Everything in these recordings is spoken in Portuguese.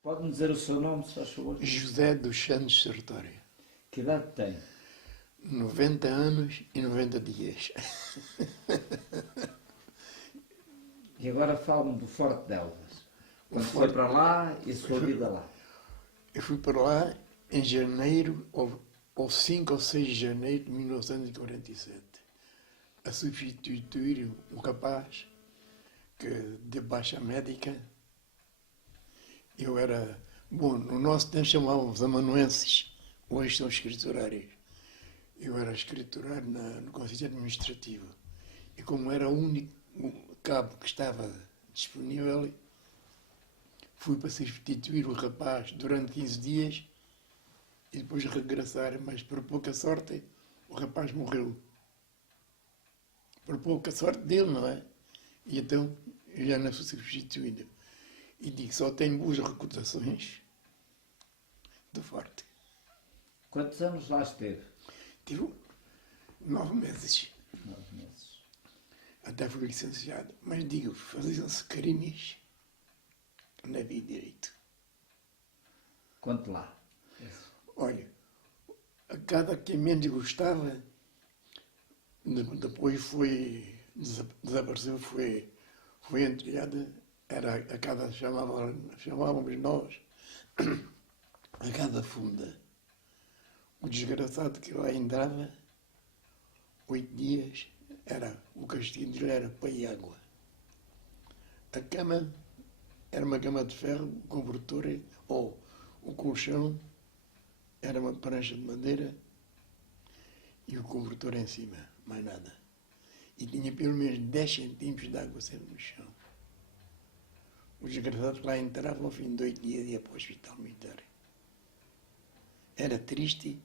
Pode-me dizer o seu nome, se faz favor? José dos Santos Sertório. Que idade tem? 90 anos e 90 dias. E agora fala-me do Forte de Elvas. Quando foi para lá e a sua vida lá. Eu fui para lá em janeiro, ou 5 ou 6 de janeiro de 1947, a substituir um rapaz que de baixa médica. Eu era, bom, no nosso tempo chamávamos amanuenses, hoje são escriturários. Eu era escriturário no Conselho Administrativo. E como era o único cabo que estava disponível, fui para substituir o rapaz durante 15 dias e depois regressar, mas por pouca sorte o rapaz morreu. Por pouca sorte dele, não é? E então eu já não fui substituído. E digo, só tenho boas recordações do Forte. Quantos anos lá esteve? Tive 9 meses. 9 meses. Até fui licenciado. Mas digo, faziam-se crimes, não havia direito. Conte lá. Olha, a cada quem menos gostava, depois desapareceu, foi entregada, era a cada, chamávamos nós, a cada funda. O desgraçado que lá entrava, 8 dias, o castigo dele era pão e água. A cama era uma cama de ferro, o cobertor, ou o colchão, era uma prancha de madeira e o cobertor em cima, mais nada. E tinha pelo menos 10 centímetros de água sempre no chão. Os desgraçados lá entravam ao fim de 8 dias e ia para o hospital militar. Era triste,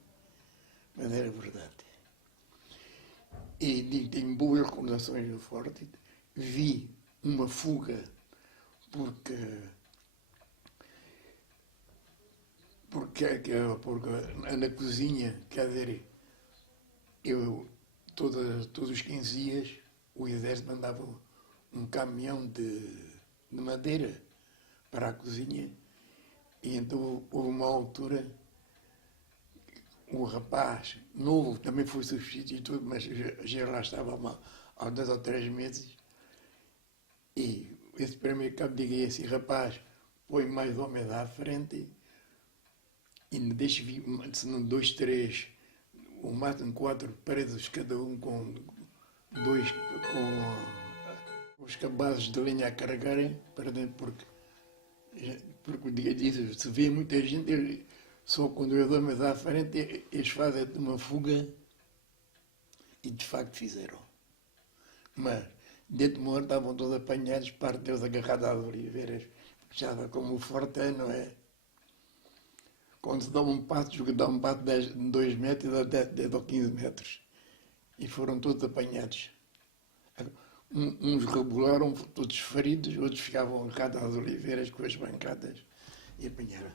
mas era verdade. E digo, tenho boas recordações do Forte. Vi uma fuga porque na cozinha, quer dizer, todos os 15 dias o exército mandava um caminhão de madeira para a cozinha e então houve uma altura, o rapaz novo também foi substituído, mas já lá estava há 2 ou 3 meses e esse primeiro cabo diga esse rapaz põe mais homens à frente e me deixa vir, se não 2, 3, ou matam 4 presos, cada um com os cabazes de lenha a carregarem para dentro, porque o dia disso, se vê muita gente, só quando os homens à frente, eles fazem uma fuga e de facto fizeram. Mas dentro de uma hora estavam todos apanhados, parte deles agarrados às oliveiras, já como o Forte é, não é? Quando se dá um passo de 2 metros ou 10 ou 15 metros. E foram todos apanhados. Uns rebolaram, todos feridos, outros ficavam agarrados às oliveiras com as bancadas e apanharam.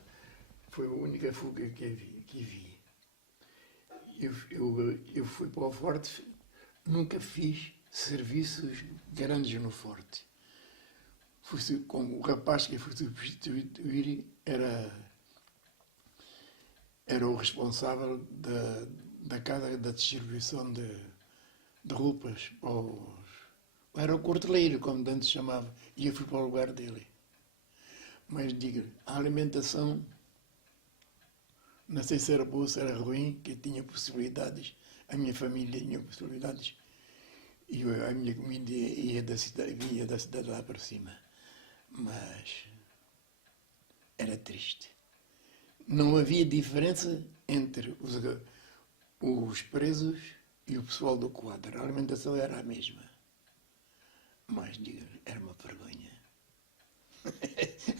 Foi a única fuga que vi. Eu fui para o Forte, nunca fiz serviços grandes no Forte. Como o rapaz que foi substituir era o responsável da casa da distribuição de roupas. Era o corteleiro, como antes se chamava, e eu fui para o lugar dele. Mas digo-lhe, a alimentação, não sei se era boa, se era ruim, que tinha possibilidades, a minha família tinha possibilidades, e a minha comida vinha da cidade lá para cima. Mas era triste. Não havia diferença entre os presos e o pessoal do quadro. A alimentação era a mesma. Mas, diga, era uma vergonha.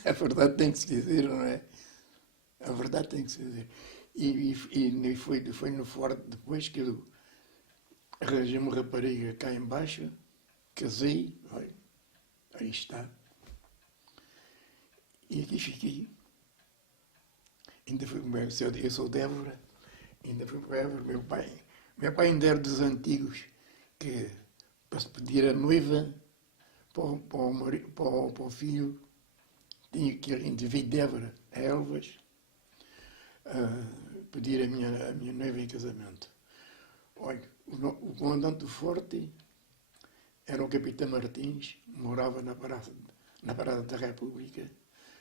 A verdade tem que se dizer, não é? A verdade tem que se dizer. E foi no Forte depois que eu arranjei uma rapariga cá embaixo, casei, olha, aí está. E aqui fiquei. Ainda fui, eu sou de Évora, ainda fui para Évora, meu pai ainda era dos antigos, que para se pedir a noiva para o filho, tinha que ir de Évora a Elvas, pedir a minha noiva em casamento. Olha, o comandante do Forte era o capitão Martins, morava na Parada da República,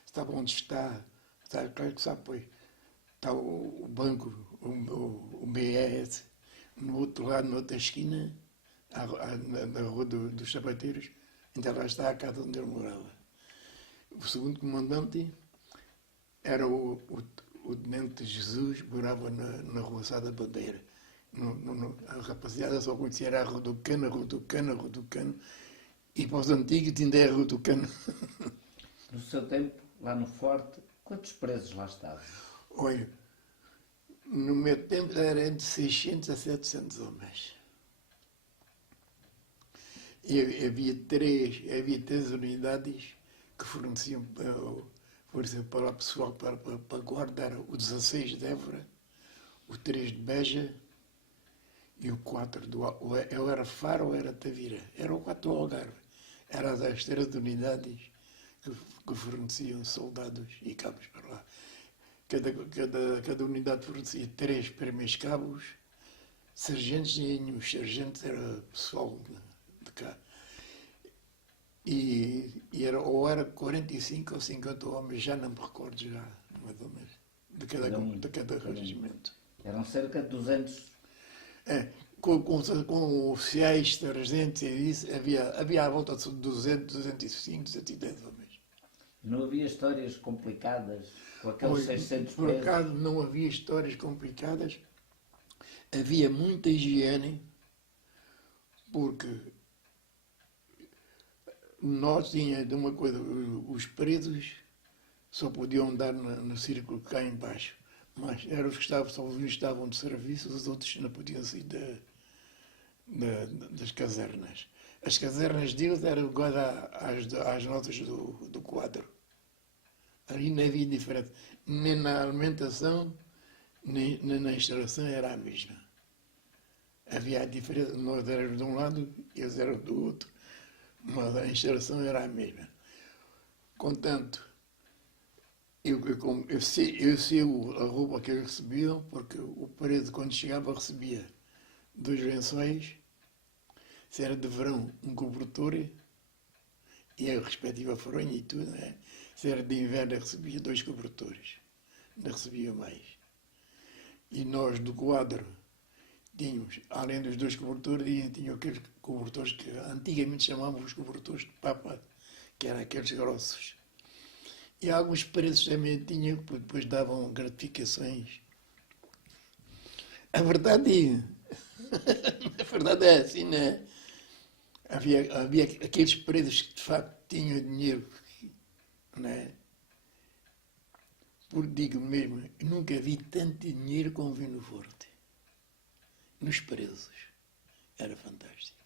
estava onde está, claro que sabe, pois, está o banco, o BES, no outro lado, na outra esquina, na rua dos Sapateiros, então lá está a casa onde ele morava. O segundo comandante era o Tenente Jesus, morava na Rua Sá da Bandeira. A rapaziada só conhecia a Rua do Cano, a Rua do Cano, a Rua do Cano, e para os antigos ainda é a Rua do Cano. No seu tempo, lá no Forte, quantos presos lá estavam? Olha, no meu tempo era de 600 a 700 homens. E havia três unidades que forneciam para o pessoal para guardar o 16 de Évora, o 3 de Beja e o 4 do Algarve. Eu era Faro ou era Tavira? Era o 4 do Algarve. Eram as três unidades que forneciam soldados e cabos para lá. Cada unidade fornecia 3 primeiros cabos, sargentos e os sargentos era pessoal de cá. Ou era 45 ou 50 homens, já não me recordo já, mais ou menos, de cada regimento. Eram cerca de 200. Com oficiais, sargentos e isso, havia à volta de 200, 205, 210 homens. Não havia histórias complicadas com aqueles 600 Por presos? acaso não havia histórias complicadas, havia muita higiene, porque nós tínhamos de uma coisa, os presos só podiam andar no círculo cá embaixo, mas eram os que estavam de serviço, os outros não podiam sair das casernas. As casernas deles eram iguais às notas do quadro. Ali não havia diferença. Nem na alimentação, nem na instalação era a mesma. Havia a diferença, nós éramos de um lado e eles eram do outro, mas a instalação era a mesma. Contanto, eu sei a roupa que eles recebiam, porque o preso, quando chegava, recebia 2 lençóis, se era de verão, um cobertor e a respectiva fronha e tudo, né? Se era de inverno, recebia 2 cobertores, não recebia mais. E nós, do quadro, tínhamos, além dos 2 cobertores, tínhamos aqueles cobertores que antigamente chamávamos os cobertores de papa, que eram aqueles grossos. E alguns preços também tinham, porque depois davam gratificações. A verdade é assim, né? Havia aqueles presos que de facto tinham dinheiro, né? Porque digo mesmo, nunca vi tanto dinheiro como vi no Forte. Nos presos. Era fantástico.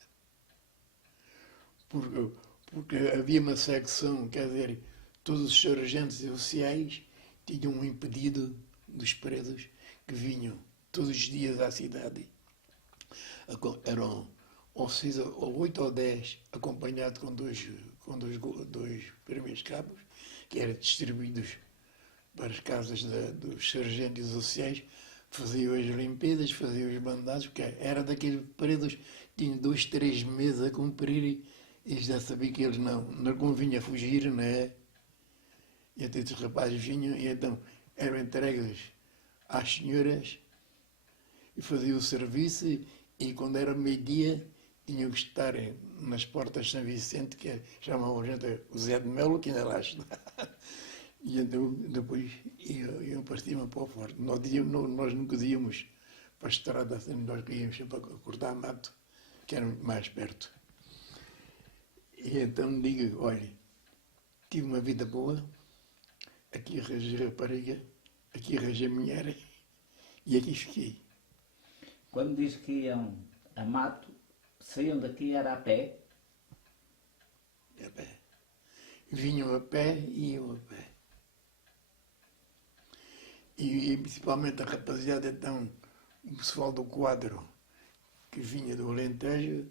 Porque havia uma secção, quer dizer, todos os sargentos e oficiais tinham um impedido dos presos que vinham todos os dias à cidade. Eram ou 8 ou 10, acompanhados com dois primeiros cabos, que eram distribuídos para as casas dos sargentos e dos oficiais, faziam as limpezas, faziam os mandados, porque era daqueles presos que tinham 2, 3 meses a cumprir e já sabia que eles não convinha fugir, não é? E até esses rapazes vinham e então eram entregues às senhoras e faziam o serviço e quando era meio-dia tinham que estar nas portas de São Vicente, que chamavam a gente o Zé de Melo, que ainda lá está. E então depois iam para cima para o Forte. Nós nunca íamos para a estrada, assim, nós íamos sempre a cortar mato, que era muito mais perto. E então digo, olha, tive uma vida boa, aqui arranjei rapariga, aqui arranjei mulher e aqui fiquei. Quando diz que iam a mato, saíam daqui era a pé? A pé. Vinham a pé e iam a pé. E principalmente a rapaziada, então, o pessoal do quadro, que vinha do Alentejo,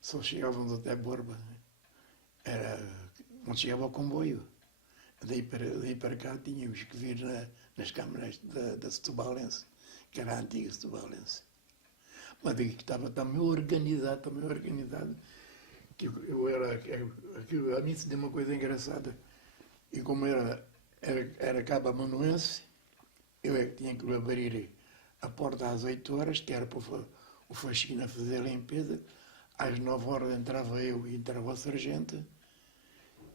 só chegávamos até Borba. Não chegava ao comboio. Daí para cá tínhamos que vir nas câmaras da Setubalense, que era a antiga Setubalense. Mas daí que estava também organizado, que a mim se deu uma coisa engraçada. E como era cabo amanuense, eu é que tinha que abrir a porta às 8 horas, que era para o faxina fazer a limpeza. Às 9 horas entrava eu e entrava o sargento.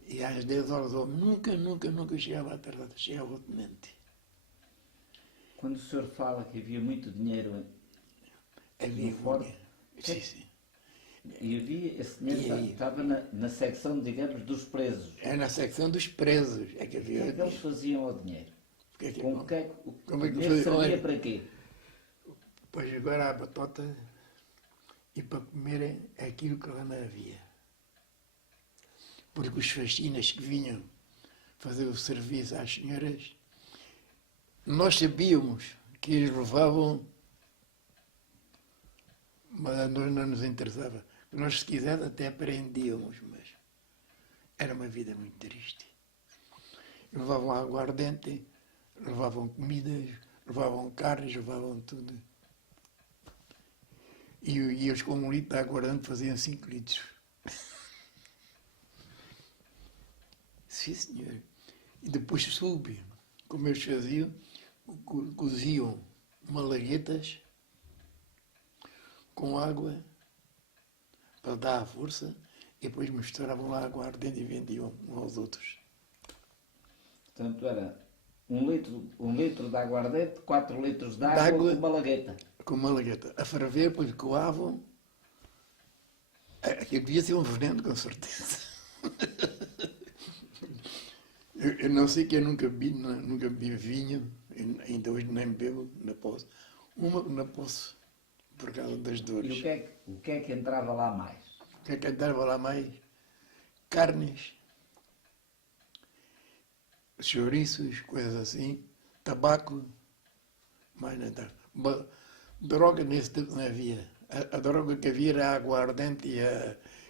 E às 10 horas eu nunca chegava atrasado, chegava o tenente. Quando o senhor fala que havia muito dinheiro Havia no forte, sim. e havia, esse dinheiro estava na secção, digamos, dos presos. É na secção dos presos é que O que havia é que eles faziam ao dinheiro? Com o como é que dinheiro foi? servia Olha, para quê? pois agora a batota e para comer é aquilo que lá não havia. Porque os faxinas que vinham fazer o serviço às senhoras, nós sabíamos que eles levavam, mas a nós não nos interessava. Nós, se quisesse, até aprendíamos, mas era uma vida muito triste. Levavam aguardente, levavam comidas, levavam carnes, levavam tudo. E os com 1 litro de aguardente faziam 5 litros. Sim, senhor. E depois soube como eles faziam, coziam malaguetas com água para dar a força e depois misturavam lá água ardente e vendiam uns aos outros. Portanto, era 1 litro de aguardente, 4 litros de água com malagueta. Com malagueta. A ferver, depois coavam. Aquilo devia ser um veneno, com certeza. Eu não sei que eu nunca bebi vinho, ainda hoje nem bebo na posse. Na posse, por causa das dores. E o que é que entrava lá mais? O que é que entrava lá mais? Carnes, chouriços, coisas assim, tabaco, mais nada. Droga nesse tempo não havia. A droga que havia era a aguardente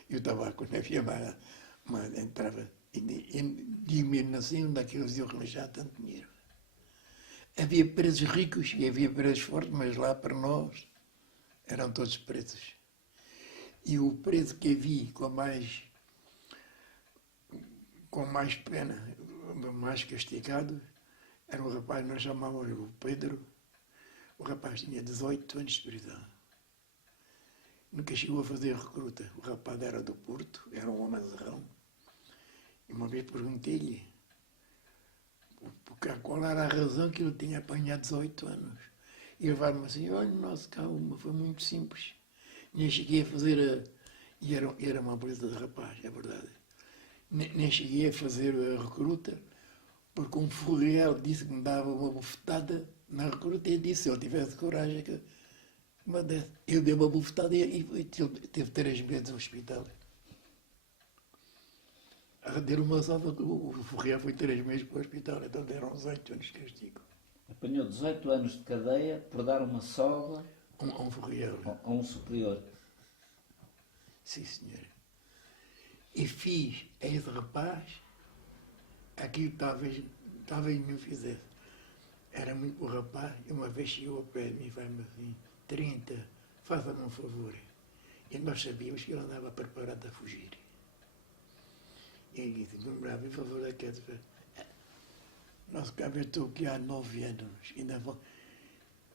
e o tabaco, não havia mais. Mas entrava. E mesmo assim, onde é que eles iam arranjar tanto dinheiro? Havia presos ricos e havia presos fortes, mas lá para nós eram todos presos. E o preso que havia com mais pena, mais castigado, era um rapaz, nós chamávamos o Pedro. O rapaz tinha 18 anos de prisão. Nunca chegou a fazer recruta. O rapaz era do Porto, era um homem zarrão. E uma vez perguntei-lhe qual era a razão que ele tinha apanhado 18 anos. E ele vai-me assim, olha, nossa, calma, foi muito simples. Nem cheguei a fazer e era uma beleza de rapaz, é verdade. Nem cheguei a fazer a recruta, porque um forreiro disse que me dava uma bufetada na recruta e disse, se eu tivesse coragem, eu dei uma bufetada e teve 3 meses no hospital. Deram uma salva, o forreiro foi 3 meses para o hospital, então deram 18 anos de castigo. Apanhou 18 anos de cadeia por dar uma sova A um forreiro. a um superior. Sim, senhor. E fiz a esse rapaz aquilo que talvez me fizesse. Era muito bom rapaz, e uma vez chegou ao pé de mim e falou-me assim, 30, faça-me um favor. E nós sabíamos que ele andava preparado a fugir. E ele disse, meu bravo, por favor, aqui, nosso cabelo estou aqui há 9 anos, ainda vou.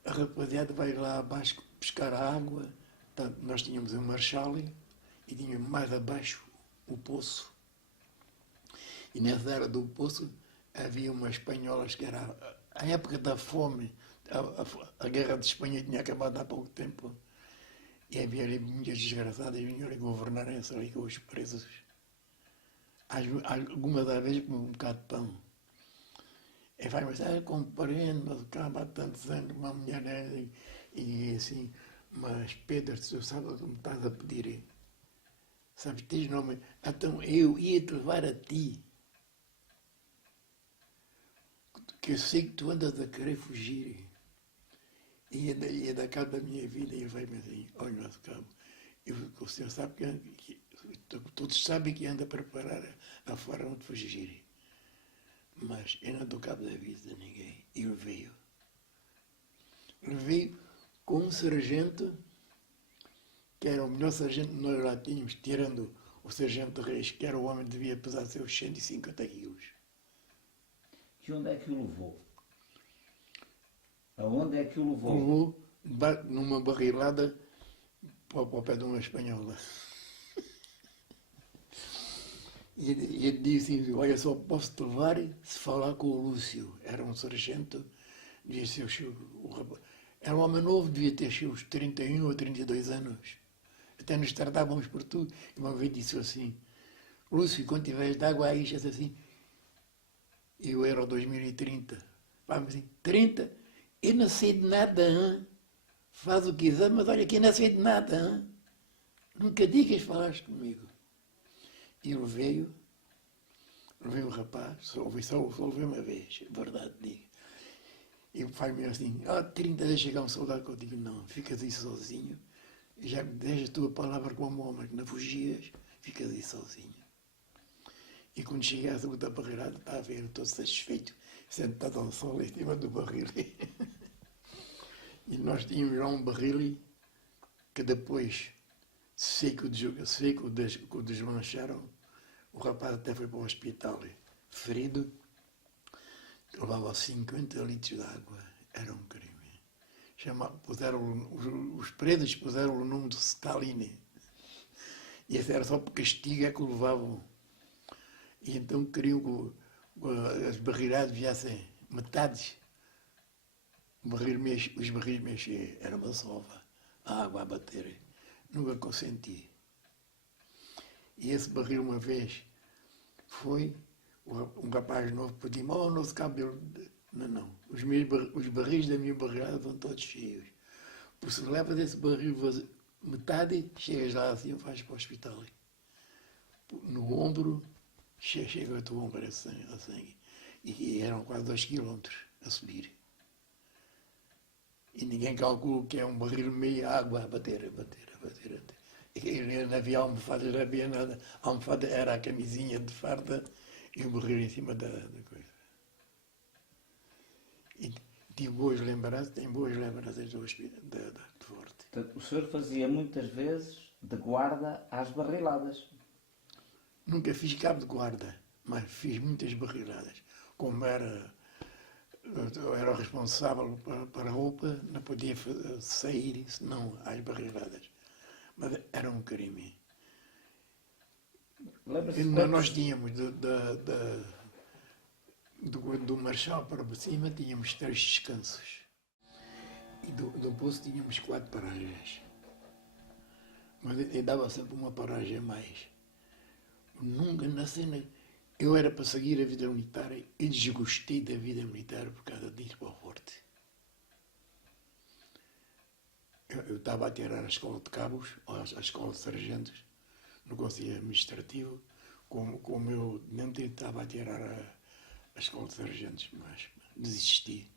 A rapaziada vai lá abaixo pescar a água. Portanto, nós tínhamos um marchal e tínhamos mais abaixo o poço. E nessa área do poço havia umas espanholas que era a época da fome. A guerra de Espanha tinha acabado há pouco tempo. E havia ali muitas desgraçadas, vinham ali governar ali com os presos. Algumas das vezes com um bocado de pão. E vai, mas compreendo, mas acaba há tantos anos, uma mulher e assim, mas Pedro, tu sabes o que me estás a pedir? Sabes, tens nome? Então eu ia-te levar a ti, que eu sei que tu andas a querer fugir. Ia da cabo da minha vida e vai-me assim, olha, nosso cabo, o senhor sabe todos sabem que anda a preparar a forma de fugir. Mas eu não dou cabo da vida de ninguém. E ele veio. Ele veio com um sargento, que era o melhor sargento que nós lá tínhamos, tirando o sargento Reis, que era o homem que devia pesar seus 150 quilos. E onde é que o levou? Aonde é que o levou? Levou numa barrilada para o pé de uma espanhola. E ele disse, olha, só posso te levar se falar com o Lúcio. Era um sargento, devia ser era um homem novo, devia ter seus 31 ou 32 anos. Até nos tratávamos por tudo. E uma vez disse assim, Lúcio, quando tiveres de água aí, já assim, eu era o 2030. Vamos assim, 30? Eu não sei de nada, hein? Faz o que quiser, mas olha que eu não sei de nada, hein? Nunca digas falaste comigo. E ele veio o rapaz, só ouvi uma vez, verdade, digo. E o pai meu assim, 30 deixa chegar um soldado que eu digo, não, ficas aí sozinho, já deixas a tua palavra como homem, que não fugias, ficas aí sozinho. E quando cheguei à segunda barreirada, estava a ver, todo satisfeito, sentado ao sol em cima do barril. E nós tínhamos lá um barril que depois, sei que o desmancharam. O rapaz até foi para o hospital, ferido, levava 50 litros de água. Era um crime. Os presos puseram o nome de Stalin. E esse era só por castigo é que o levavam. E então queriam que as barreiradas viessem metades. Os barris mexer. Era uma sova. A água a bater. Nunca consenti. E esse barril uma vez foi um rapaz novo pediu-me, nosso cabelo. Não. Os barris da minha barreirada vão todos cheios. Porque se levas esse barril metade, chegas lá assim, vais para o hospital. No ombro, chega o teu ombro a sangue. E eram quase 2 quilómetros a subir. E ninguém calcula que é um barril meio água a bater. Não havia almofadas, não havia nada. A almofada era a camisinha de farda e o barril em cima da coisa. E tenho boas lembranças do forte. Portanto, o senhor fazia muitas vezes de guarda às barriladas. Nunca fiz cabo de guarda, mas fiz muitas barriladas. Como eu era o responsável para a roupa, não podia sair, senão às barriladas. Mas era um crime. Nós tínhamos do Marchal para cima, tínhamos 3 descansos. E do Poço tínhamos 4 paragens. Mas eu dava sempre uma paragem a mais. Nunca na cena. Eu era para seguir a vida militar e desgostei da vida militar por causa de ir para o forte. Eu estava a tirar a escola de cabos, a escola de sargentos, no Conselho Administrativo, como eu dentro estava a tirar a escola de sargentos, mas desisti.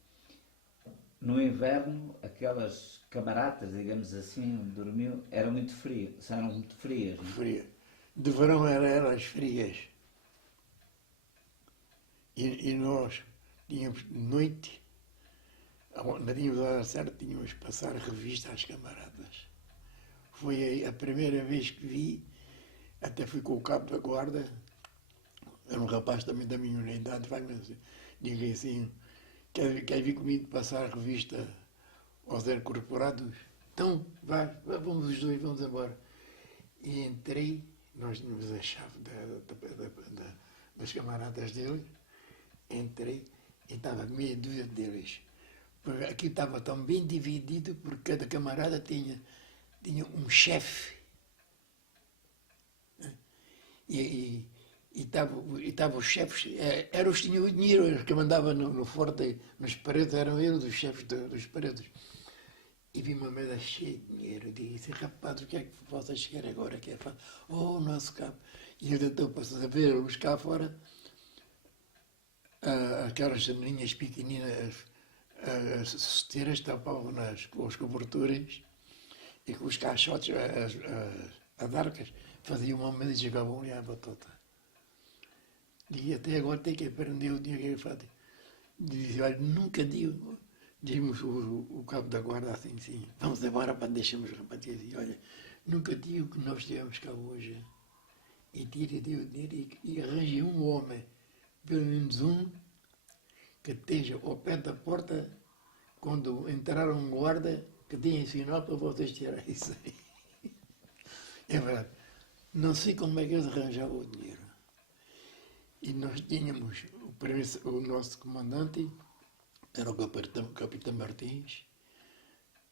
No inverno, aquelas camaradas, digamos assim, onde dormiam, eram muito frias, não? Fria. De verão eram as frias. E nós tínhamos de noite, na tínhamos a hora certa, tínhamos que passar revista às camaradas. Foi a primeira vez que vi, até fui com o cabo da guarda, era um rapaz também da minha unidade, diga assim, quer vir comigo passar a revista aos incorporados? Então, vamos os dois, vamos embora. E entrei, nós tínhamos a chave das camaradas dele, entrei e estava meia dúzia deles. Porque aqui estava tão bem dividido porque cada camarada tinha um chefe. E estavam os chefes, eram os que tinham o dinheiro, os que mandavam no forte, nos paredes, eram eles os chefes dos paredes. E vi uma mesa cheia de dinheiro. Disse, rapaz, o que é que vocês querem agora? Que é oh, o nosso cabo. E ele então passou a ver a luz cá fora, aquelas janelinhas pequeninas, as esteiras tapavam com as coberturas e com os caixotes, as arcas, faziam uma mesa e jogavam ali a batata. E até agora tem que aprender o dinheiro que ele faz. Dizia, olha, nunca digo. Diz-me o cabo da guarda assim, sim, vamos embora para deixarmos rapaz. Dizia, olha, nunca digo que nós estivemos cá hoje. E tira o dinheiro e arranje um homem, pelo menos um, que esteja ao pé da porta quando entrar um guarda que tenha sinal para vocês tirarem isso aí. É verdade. Não sei como é que eles arranjavam o dinheiro. E nós tínhamos o nosso comandante, era o capitão Martins,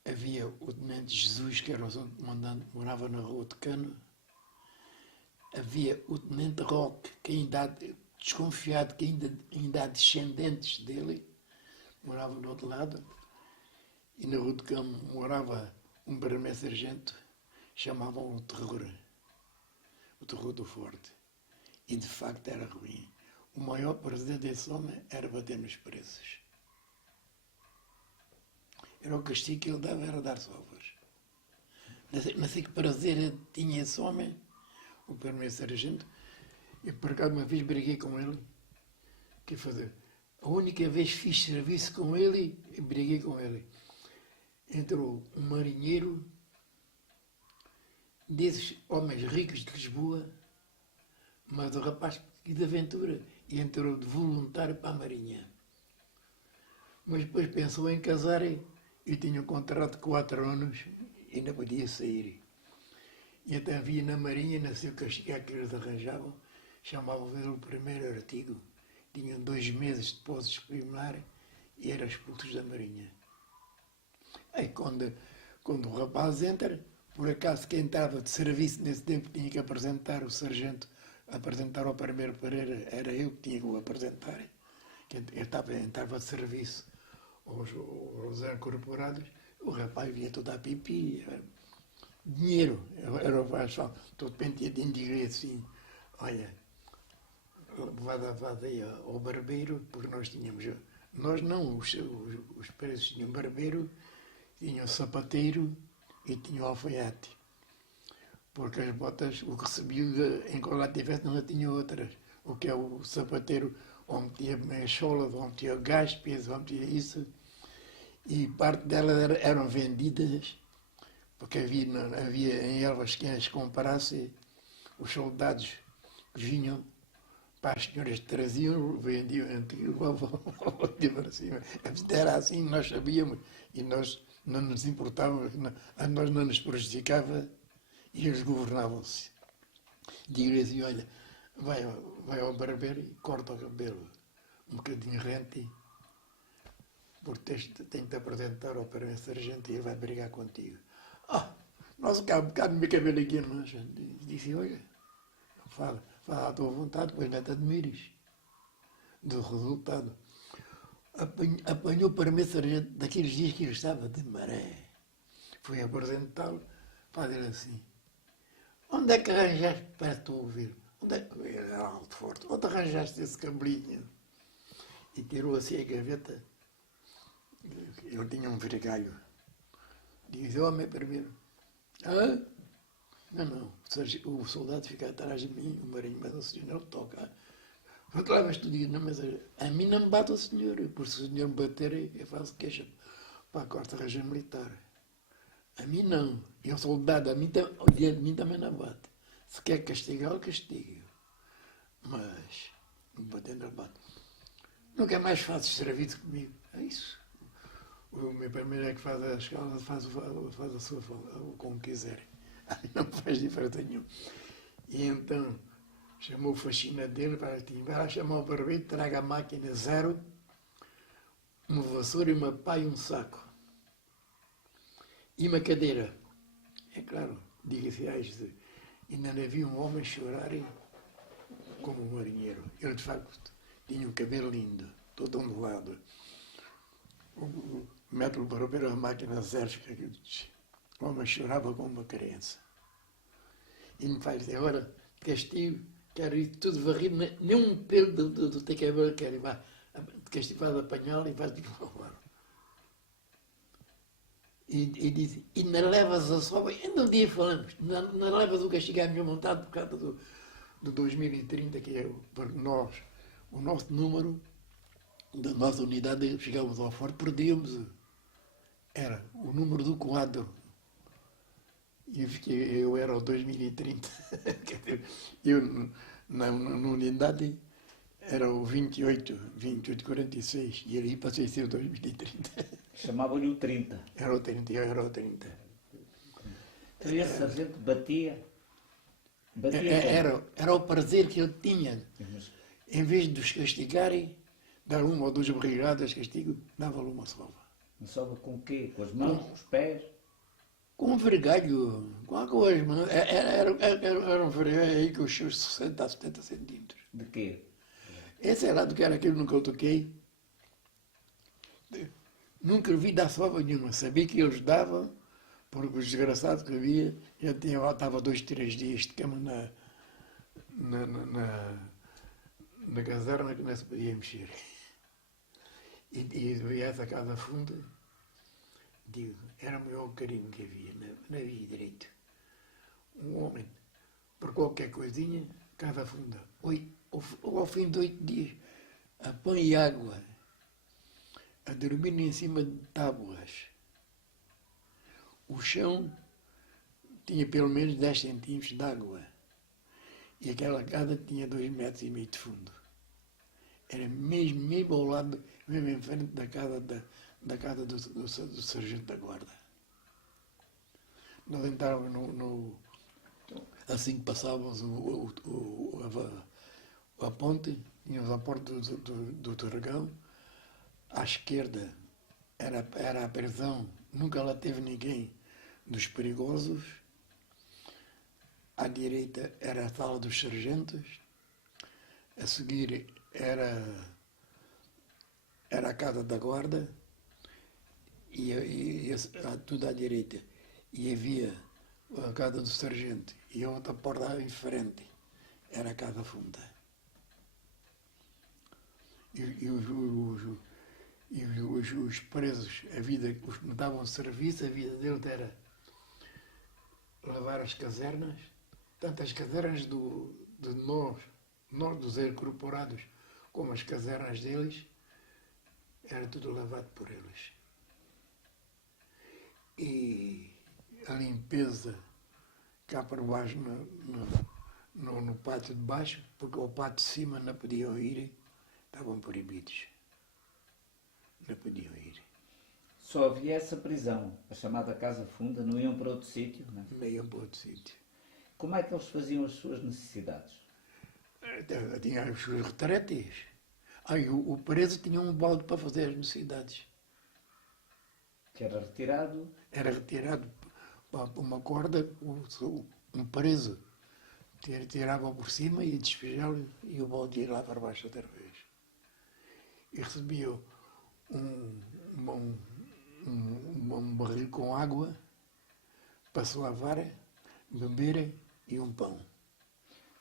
havia o tenente Jesus, que era o segundo comandante, morava na Rua de Cano, havia o tenente Roque, que ainda, desconfiado que ainda há descendentes dele, morava do outro lado, e na Rua de Cano morava um primeiro-sargento, chamavam o terror do forte. E de facto era ruim. O maior prazer desse homem era bater nos presos. Era o castigo que ele dava, era dar sovas. Não sei que prazer tinha esse homem, o primeiro sargento. Eu por acaso uma vez briguei com ele. Quer fazer? A única vez que fiz serviço com ele, e briguei com ele. Entrou um marinheiro desses homens ricos de Lisboa, mas o rapaz de aventura, e entrou de voluntário para a Marinha. Mas depois pensou em casar e tinha um contrato de 4 anos e não podia sair. E até havia na Marinha, não sei o castigo que eles arranjavam, chamavam ele o primeiro artigo. Tinham 2 meses de posse disciplinar e eram expulsos da Marinha. Aí quando o rapaz entra, por acaso quem estava de serviço nesse tempo tinha que apresentar o sargento, apresentar ao primeiro Pereira, era eu que tinha que o apresentar. Eu entrava de serviço aos incorporados, o rapaz via tudo a pipi, dinheiro, era o pessoal, de repente de indigrei assim, olha, vá aí ao barbeiro, porque nós não, os presos tinham barbeiro, tinham sapateiro e tinham alfaiate. Porque as botas, o que recebia enquanto lá tivesse, não tinha outras. O que é o sapateiro, ou metia mecholas, ou metia gáspias, ou metia isso. E parte delas eram vendidas, porque havia em Elvas quem as comprasse, os soldados que vinham para as senhoras que traziam, vendiam antigo, para cima. Era assim, nós sabíamos, e nós não nos importávamos, a nós não nos prejudicava, e eles governavam-se. Digo-lhe assim, olha, vai ao barbeiro e corta o cabelo, um bocadinho rente, porque tem que te apresentar ao primeiro sargento e ele vai brigar contigo. Nosso cabo, no meu cabelo aqui, mas disse, olha, fala à tua vontade, depois não te admires do resultado. Apanhou o primeiro sargento daqueles dias que ele estava de maré. Foi apresentá-lo, fazer assim. Onde é que arranjaste, para tu ouvir? Onde é que era alto forte? Onde arranjaste esse cabelinho? E tirou assim a gaveta. Eu tinha um vergalho. Diz, homem, primeiro. Não. O soldado fica atrás de mim, o marinho, mas o senhor não toca. Claro, mas tu dizes, não, mas a mim não me bate o senhor, porque se o senhor me bater, eu faço queixa para a quarta região militar. A mim não. Eu sou soldado, o dia de mim também não bate. Se quer castigar, eu castigo. Mas, bater não bate. Nunca mais fazes serviço comigo. É isso. O meu primeiro é que faz a escala, faz a sua como quiser. Não faz diferença nenhuma. E então, chamou o faxina dele para vai chamar o barbeiro, traga a máquina 0, uma vassoura e uma pá e um saco. E uma cadeira. É claro, diga-se, ainda não havia um homem chorar como um marinheiro. Ele, de facto, tinha um cabelo lindo, todo ondulado. O método para ver a máquina zérfica, o homem chorava como uma criança. E me faz dizer, agora, castigo, quero ir tudo varrido, nem um pelo do teu cabelo quero ir. De castigo faz apanhá-lo e faz tipo roubar. E diz, e na levas a sova, ainda um dia falamos, na levas o castigo à minha vontade por causa do 2030, que é para nós, o nosso número da nossa unidade, chegávamos ao forte, perdíamos, era o número do quadro. E eu era o 2030. Eu, na unidade, era o 2846, e aí passei a ser o 2030. Chamavam-lhe o 30. Era o 30, eu era o 30. Então esse sargento batia. Era o prazer que eu tinha. Em vez de os castigarem, dar uma ou duas barrigadas de castigo, dava-lhe uma sova. Uma sova com o quê? Com as mãos, com os pés? Com um vergalho, com as mãos. Era um vergalho aí com os seus 60 a 70 centímetros. De quê? Esse era do que era aquilo que nunca eu toquei. Nunca vi dar sova nenhuma. Sabia que eles davam, porque o desgraçado que havia, já estava 2, 3 dias de cama na caserna que não se podia mexer. E essa casa funda, digo, era o maior carinho que havia, não havia direito. Um homem, por qualquer coisinha, casa funda. Ao fim de 8 dias, a pão e água, a dormir em cima de tábuas. O chão tinha pelo menos 10 centímetros de água. E aquela casa tinha 2,5 metros de fundo. Era mesmo ao lado, mesmo em frente da casa do sargento da guarda. Nós entrávamos assim que passávamos a ponte, tínhamos a porta do Torregão. À esquerda era a prisão, nunca lá teve ninguém dos perigosos. À direita era a sala dos sargentos. A seguir era a casa da guarda, e tudo à direita. E havia a casa do sargento, e a outra porta em frente era a casa funda. Os presos, os que me davam serviço, a vida deles era lavar as casernas, tanto as casernas de nós, dos incorporados, como as casernas deles, era tudo lavado por eles. E a limpeza cá para baixo, no pátio de baixo, porque ao pátio de cima não podiam ir, estavam proibidos. Não podiam ir. Só havia essa prisão, a chamada Casa Funda, não iam para outro sítio? Não iam para outro sítio. Como é que eles faziam as suas necessidades? Tinha os seus retretes. O preso tinha um balde para fazer as necessidades. Que era retirado? Era retirado para uma corda, um preso. Tirava por cima e despejava-lhe, e o balde ia lá para baixo outra vez. E recebia um barril com água para se lavar, beber e um pão.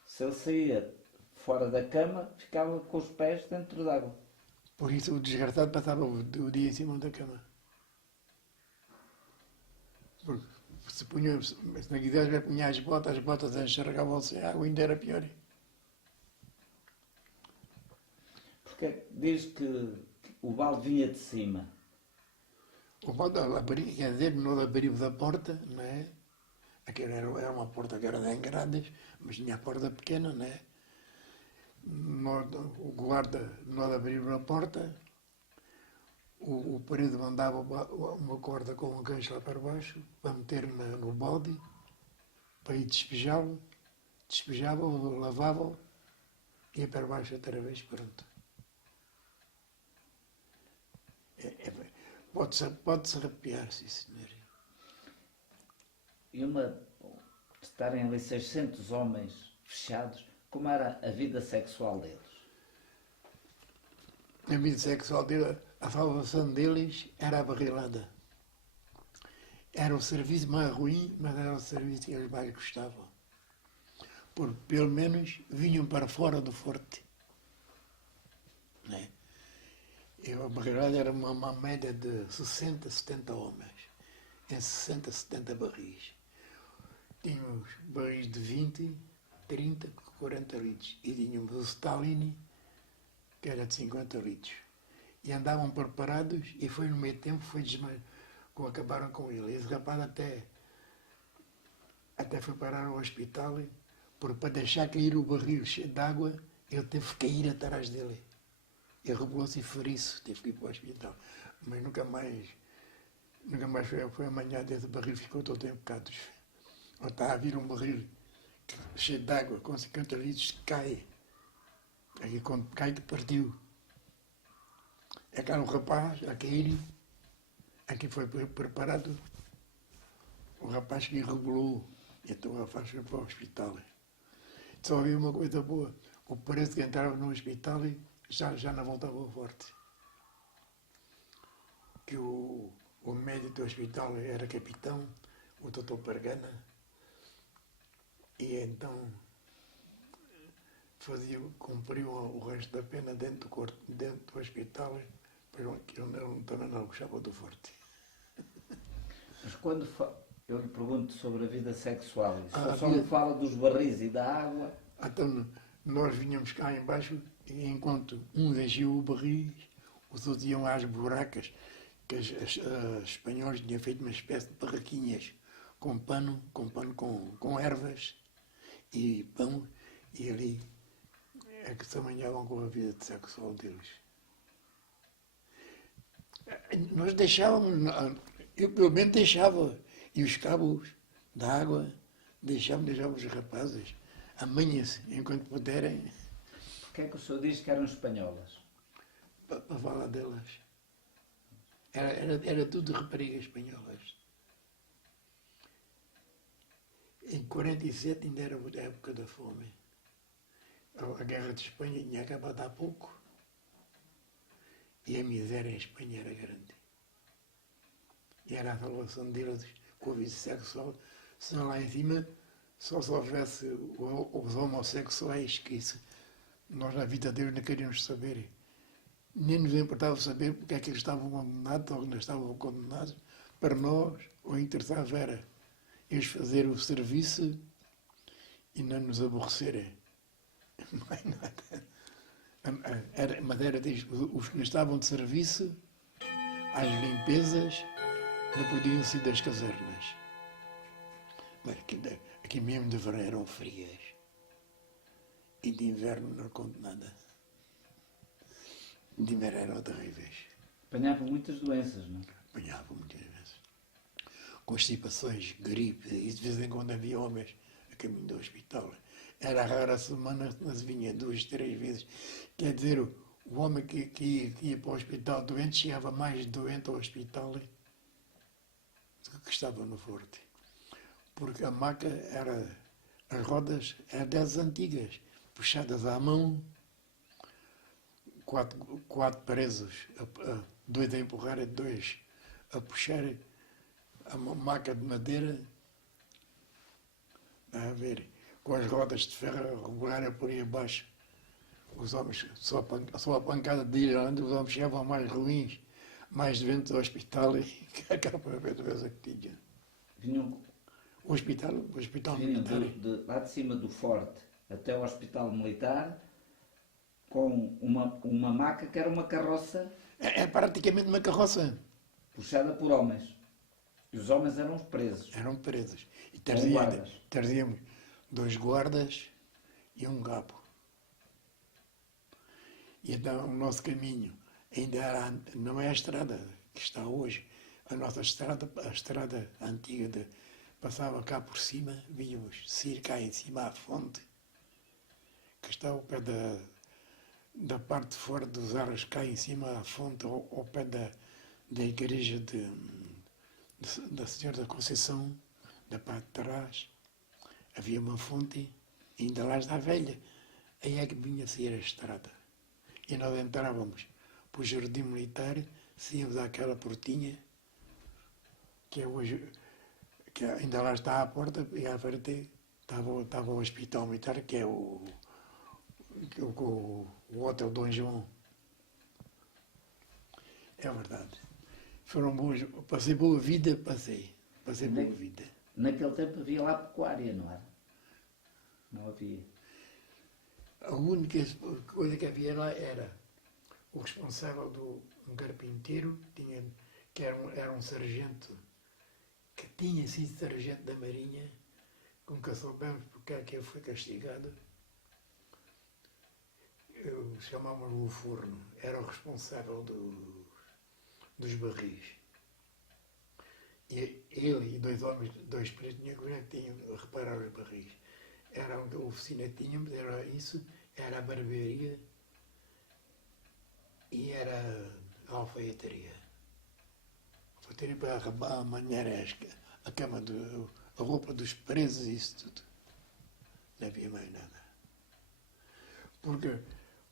Se ele saía fora da cama, ficava com os pés dentro d'água. Por isso o desgraçado passava o dia em cima da cama. Porque se não quisesse punha as botas enxergavam-se a água, ainda era pior. Porque diz que o balde vinha de cima. O balde, quer dizer, no labirinto da porta, não é? Aquela era uma porta que era de engrades, mas tinha a porta pequena, não é? O guarda não abriu a porta, o preso mandava uma corda com um gancho lá para baixo, para meter no balde, para ir despejá-lo, despejava-o, lavava-o, ia para baixo outra vez, pronto. Pode-se arrepiar, sim, senhor. E estarem ali 600 homens fechados, como era a vida sexual deles? A vida sexual dele, a salvação deles era a barrilada. Era o serviço mais ruim, mas era o serviço que eles mais gostavam. Porque pelo menos vinham para fora do forte. Né? E a barrilada era uma média de 60, 70 homens. Em 60, 70 barris. Tínhamos barris de 20, 30, 40 litros. E tínhamos o Stalin, que era de 50 litros. E andavam preparados e foi no meio tempo, acabaram com ele. Esse rapaz até foi parar ao hospital, porque para deixar cair o barril cheio de água, ele teve que cair atrás dele. Ele rebolou-se e feriu-se, teve que ir para o hospital. Mas nunca mais foi amanhã desse barril, ficou todo em bocados. Ou está a vir um barril cheio de água, com 50 litros, cai. Aí quando cai que partiu. É cá um rapaz a cair, aqui foi preparado, o rapaz que rebolou, e então o rapaz foi para o hospital. Só havia uma coisa boa, o preço que entrava no hospital já não voltava ao forte. Que o médico do hospital era capitão, o doutor Pargana, e então cumpriam o resto da pena dentro do hospital, que ele também não gostava do forte. Mas quando eu lhe pergunto sobre a vida sexual, só me fala dos barris e da água. Então, nós vinhamos cá embaixo e enquanto uns enchiam o barris, os outros iam às buracas, que os espanhóis tinham feito uma espécie de barraquinhas com pano com ervas e pão, e ali é que se amanhavam com a vida sexual deles. Nós deixávamos, eu pelo menos deixava, e os cabos da água deixávamos os rapazes, amanhã-se, enquanto puderem. Porquê é que o senhor diz que eram espanholas? Para falar delas. Era tudo raparigas espanholas. Em 47 ainda era a época da fome. A guerra de Espanha tinha acabado há pouco. E a miséria em Espanha era grande. E era a salvação deles com a vida sexual. Senão lá em cima só se houvesse os homossexuais, que isso, nós na vida deles não queríamos saber. Nem nos importava saber porque é que eles estavam condenados ou não estavam condenados. Para nós, o interessava era eles fazerem o serviço e não nos aborrecerem. Não é nada. Mas era os que não estavam de serviço, às limpezas, não podiam sair das casernas. Mas aqui mesmo de verão eram frias. E de inverno não conto nada. De inverno eram terríveis. Apanhavam muitas doenças, não? Apanhavam muitas vezes. Constipações, gripe, e de vez em quando havia homens a caminho do hospital. Era rara a semana que nos vinha 2, 3 vezes. Quer dizer, o homem que ia para o hospital doente chegava mais doente ao hospital do que estava no forte. Porque a maca as rodas eram das antigas, puxadas à mão, quatro presos, 2 a empurrar e 2 a puxar a maca de madeira, a ver, com as rodas de ferro a rebolarem por aí abaixo. Os homens, só a pancada de ir onde os homens chegavam mais ruins, mais doentes ao hospital, e aquela vez a doença que tinha. Vinham O hospital militar. Lá de cima do forte até o hospital militar, com uma maca que era uma carroça. É praticamente uma carroça. Puxada por homens. E os homens eram os presos. Eram presos. E Guardas. trazíamos 2 guardas e um cabo. E então o nosso caminho ainda não é a estrada que está hoje. A nossa estrada, a estrada antiga passava cá por cima, vínhamos sair cá em cima à fonte, que está ao pé da parte de fora dos Arras, cá em cima à fonte, ao pé da igreja da Senhora da Conceição, da parte de trás. Havia uma fonte, ainda lá está velha, aí é que vinha a sair a estrada. E nós entrávamos para o Jardim Militar, saíamos àquela portinha, que é hoje, que ainda lá está à porta, e à frente estava o Hospital Militar, que é o Hotel Dom João. É verdade. Foram bons. Passei boa vida, passei boa vida. Naquele tempo havia lá pecuária, não era? Não havia. A única coisa que havia lá era o responsável um carpinteiro, que era um sargento, que tinha sido sargento da Marinha, com que soubemos porque é que ele foi castigado. Chamámos-lo o Forno, era o responsável dos barris. E ele e dois homens, dois pretos negros, é que tinham a reparar os barris. Era onde a oficina tínhamos, era isso, era a barbearia e era a alfaiataria. A alfaiataria para arrumar a maneira, a cama, a roupa dos presos e isso tudo. Não havia mais nada.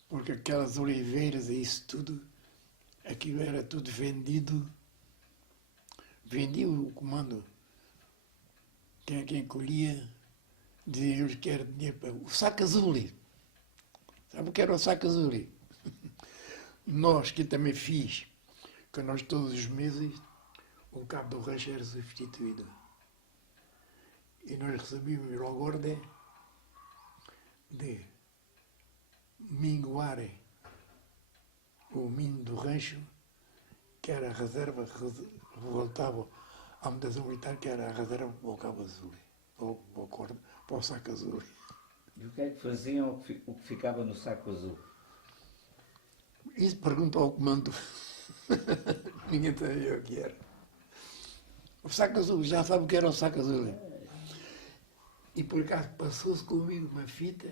Porque aquelas oliveiras e isso tudo, aquilo era tudo vendido. Vendia o comando. Quem colhia, dizia-lhes que era dinheiro para o saco azul. Sabe o que era o saco azul? Nós, que eu também fiz, que nós todos os meses, o cabo do rancho era substituído. E nós recebíamos logo ordem de minguar o minho do rancho, que era a reserva, voltava à mutação militar, que era a reserva para o cabo azul, para o saco azul. E o que é que faziam o que ficava no saco azul? Isso pergunta ao comando. Ninguém sabia o que era. O saco azul, já sabe o que era o saco azul. E por acaso passou-se comigo uma fita,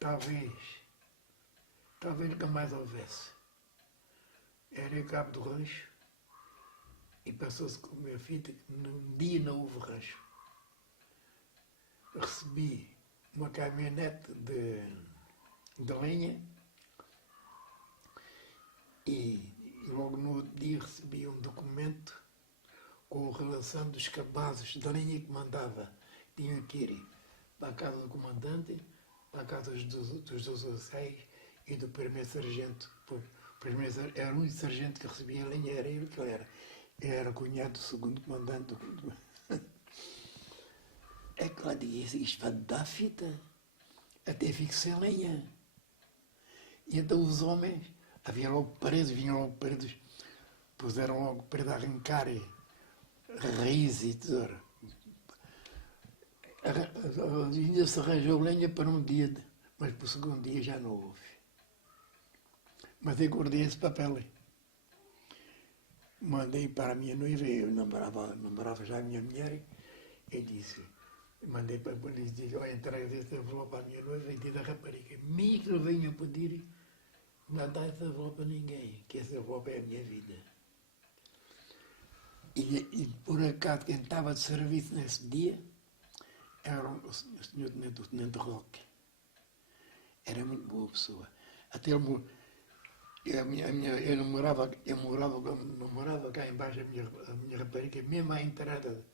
talvez nunca mais houvesse. Era o cabo do rancho e passou-se comigo a fita que num dia não houve rancho. Recebi uma caminhonete de lenha e logo no outro dia recebi um documento com a relação dos cabazes da linha que mandava. Tinha que ir para a casa do comandante, para a casa dos oficiais e do primeiro sargento. Era o único sargento que recebia a linha, era ele que era. Ele era cunhado do segundo comandante. É que lá disse, isto vai dar fita, até fico sem lenha. E então os homens, havia logo presos, vinham logo presos, puseram logo para arrancar raiz e tesoura. Ainda se arranjou lenha para um dia, mas para o segundo dia já não houve. Mas eu guardei esse papel. Mandei para a minha noiva, eu namorava já a minha mulher, e disse, mandei para a polícia e disse, olha, entrega esse envelope à minha noiva e diz a rapariga, minha que não venha pedir, não dá esse envelope a ninguém, que esse envelope é a minha vida. E por acaso, quem estava de serviço nesse dia era o senhor Tenente Roque. Era muito boa pessoa. Até eu morava cá embaixo, a minha rapariga, mesmo à entrada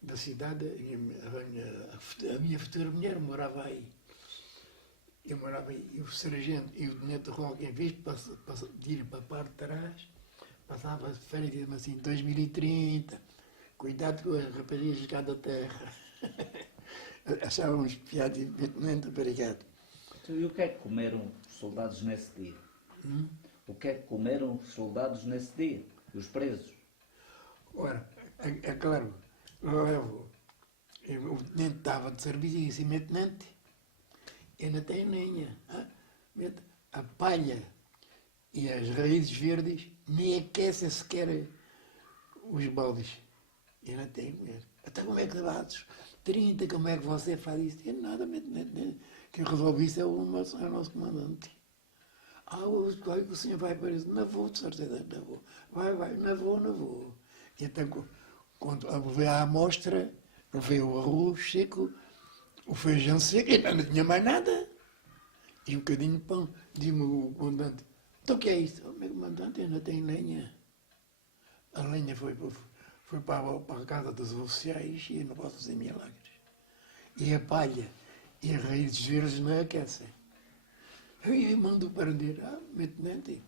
da cidade, a minha futura mulher morava aí. Eu morava aí, e o sargento e o Tenente Roque, em vez de ir para a parte de trás, passava as férias e dizia assim, 2030, cuidado com as raparigas cá da terra. Achávamos piada muito obrigado. Então, e o que é que comeram os soldados nesse dia? O que é que comeram os soldados nesse dia? Os presos? Ora, é claro, o tenente estava de serviço e disse, meu tenente, eu não tenho lenha. A palha e as raízes verdes nem aquecem sequer os baldes. Eu não tenho mesmo. Até como é que fazes? 30, como é que você faz isso? Eu nada, quem resolve isso é o nosso comandante. O senhor vai para isso? Não vou, de certeza, não vou. Vai, não vou. E então, quando veio a amostra, veio o arroz seco, o feijão seco, e não tinha mais nada. E um bocadinho de pão. Diz-me o comandante, então o que é isso? Oh, meu comandante, ainda tem lenha. A lenha foi para a casa dos oficiais e eu não posso fazer milagres. E a palha e as raízes verdes não aquecem. Eu mando prender. Ah, meu tenente,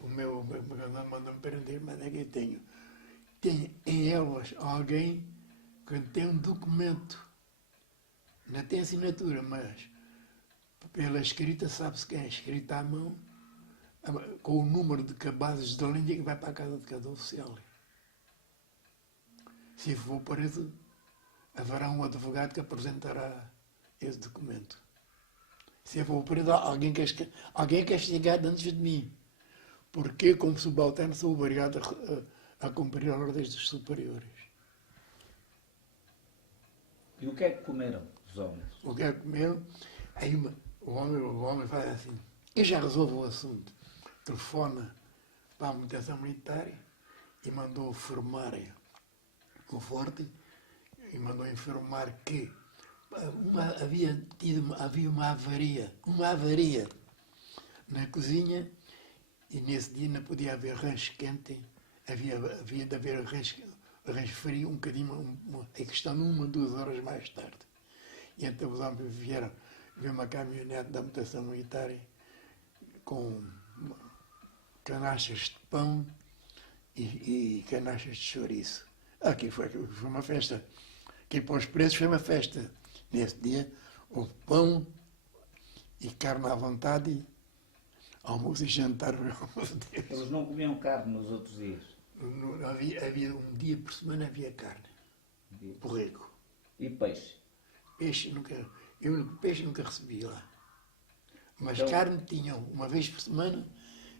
o meu comandante manda-me prender, mas é que eu tenho. Tem em Elvas alguém que tem um documento. Não tem assinatura, mas pela escrita sabe-se quem é, escrita à mão, com o número de cabazes de lenha que vai para a casa de cada oficial. Se for preso, haverá um advogado que apresentará esse documento. Se for preso, alguém é castigado antes de mim. Porque, como subalterno, sou obrigado a cumprir as ordens dos superiores. E o que é que comeram os homens? O que é que comeram? Aí o homem faz assim, eu já resolvo o assunto. Telefona para a manutenção militar e mandou formar o forte e mandou informar que havia uma avaria na cozinha e nesse dia não podia haver rancho quente, havia de haver rancho frio um bocadinho, a questão de 1 ou 2 horas mais tarde. E então os homens vieram ver uma caminhonete da manutenção militar com canachas de pão e canachas de chouriço. Aqui foi uma festa. Aqui para os presos foi uma festa. Nesse dia houve pão e carne à vontade, almoço e jantar. Eles não comiam carne nos outros dias? Havia um dia por semana havia carne. Borrego. E peixe? Peixe nunca recebi lá. Mas Então, carne tinham, uma vez por semana,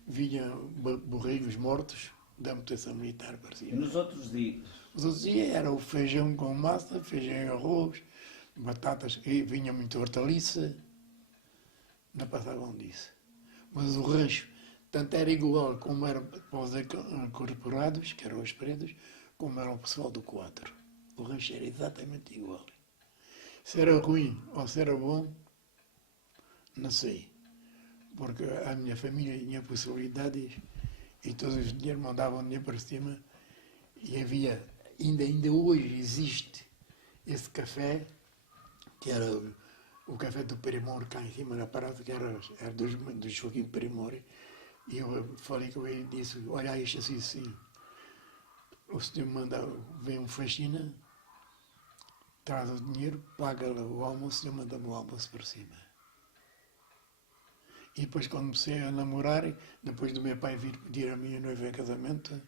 vinham borregos mortos da manutenção militar para e cima. nos outros dias? Os outros dias era o feijão com massa, feijão e arroz, batatas, e vinha muito hortaliça, não passavam disso. Mas o rancho, tanto era igual como era para os incorporados, que eram os pretos, como era o pessoal do quadro. O rancho era exatamente igual. Se era ruim ou se era bom, não sei. Porque a minha família tinha possibilidades e todos os dinheiros mandavam dinheiro para cima e havia, ainda hoje existe esse café, que era o café do Perimor, cá em cima na parada, que era do Joaquim Perimor. E eu falei com ele e disse, olha isto assim, o senhor manda, vem um faxina, traz o dinheiro, paga o almoço e manda-me o almoço por cima. E depois quando comecei a namorar, depois do meu pai vir pedir a minha noiva em casamento,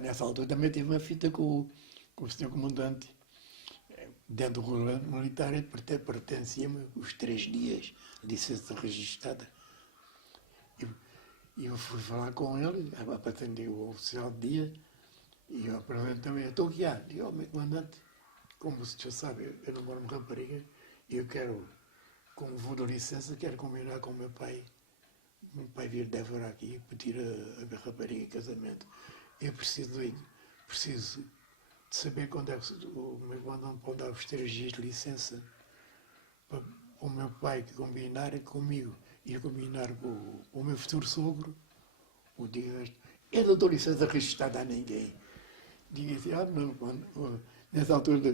nessa altura também tive uma fita com o senhor comandante. Dentro do regulamento militar, pertencia-me os 3 dias de licença registrada. E eu fui falar com ele, para atender o oficial de dia, e eu apresentei-me, estou aqui, digo, meu comandante, como o senhor sabe, eu namoro uma rapariga, e eu quero, como vou de licença, quero combinar com o meu pai vir de Évora aqui, pedir a rapariga em casamento. Eu preciso de saber quando é que o meu comandante pode dar os 3 dias de licença para o meu pai combinar comigo e combinar com o meu futuro sogro. O dia, eu não dou licença registrada a ninguém. Diga assim, não, nessa altura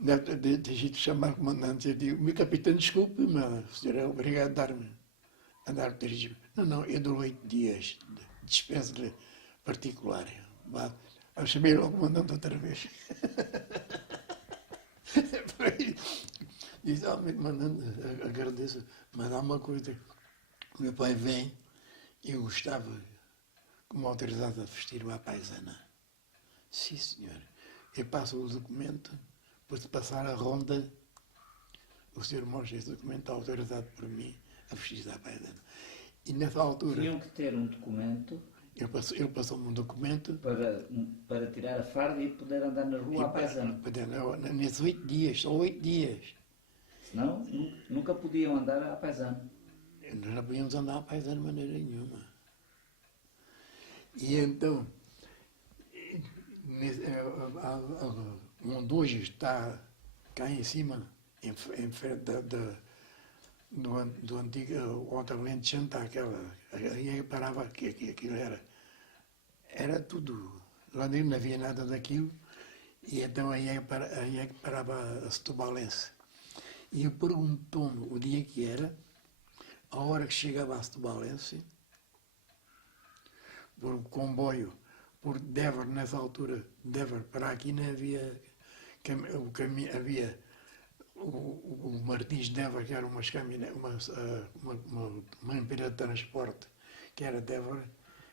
de jeito de chamar o comandante, eu digo, meu capitão, desculpe, mas o senhor é obrigado a dar 3 dias. Não, eu dou 8 dias de dispensa particular. Eu chamei o comandante outra vez. Disse, meu comandante, agradeço, mas há uma coisa. O meu pai vem e eu gostava, como autorizado a vestir uma paisana. Sim, senhor. Eu passo o documento, depois de passar a ronda, o senhor mostra esse documento autorizado por mim a vestir a paisana. E nessa altura... Tinham que ter um documento... Ele passou-me um documento... Para tirar a farda e poder andar na rua à paisana. Nesses 8 dias, só 8 dias. Senão, nunca podiam andar à paisana. Nós não podíamos andar à paisana de maneira nenhuma. E então, onde hoje está cá em cima, em frente do antigo Hotel Lentejanta, aí parava, que aquilo era tudo, lá dentro não havia nada daquilo, e então aí é que parava a Setobalense. E eu perguntou-me o dia que era, a hora que chegava a Setobalense, por comboio, por Dévar, nessa altura, Dévar para aqui não havia o caminho, havia o Martins de Dévar, que era uma empresa de transporte, que era Dévar,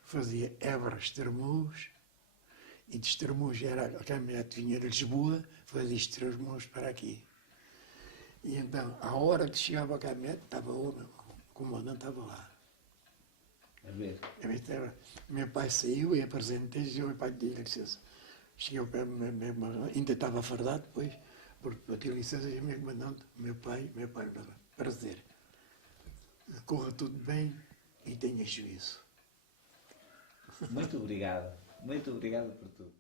fazia Évora, Estremoz, e de Estremoz era a caminhonete vinha de Lisboa, fazia Estremoz para aqui. E então, a hora que chegava a caminhonete, o comandante estava lá. A ver. Meu pai saiu e apresentei-se e o meu pai pediu licença. Cheguei ao pé, ainda estava fardado depois, porque pediu licença e o meu comandante, meu pai, prazer. Corra tudo bem e tenha juízo. Muito obrigado por tudo.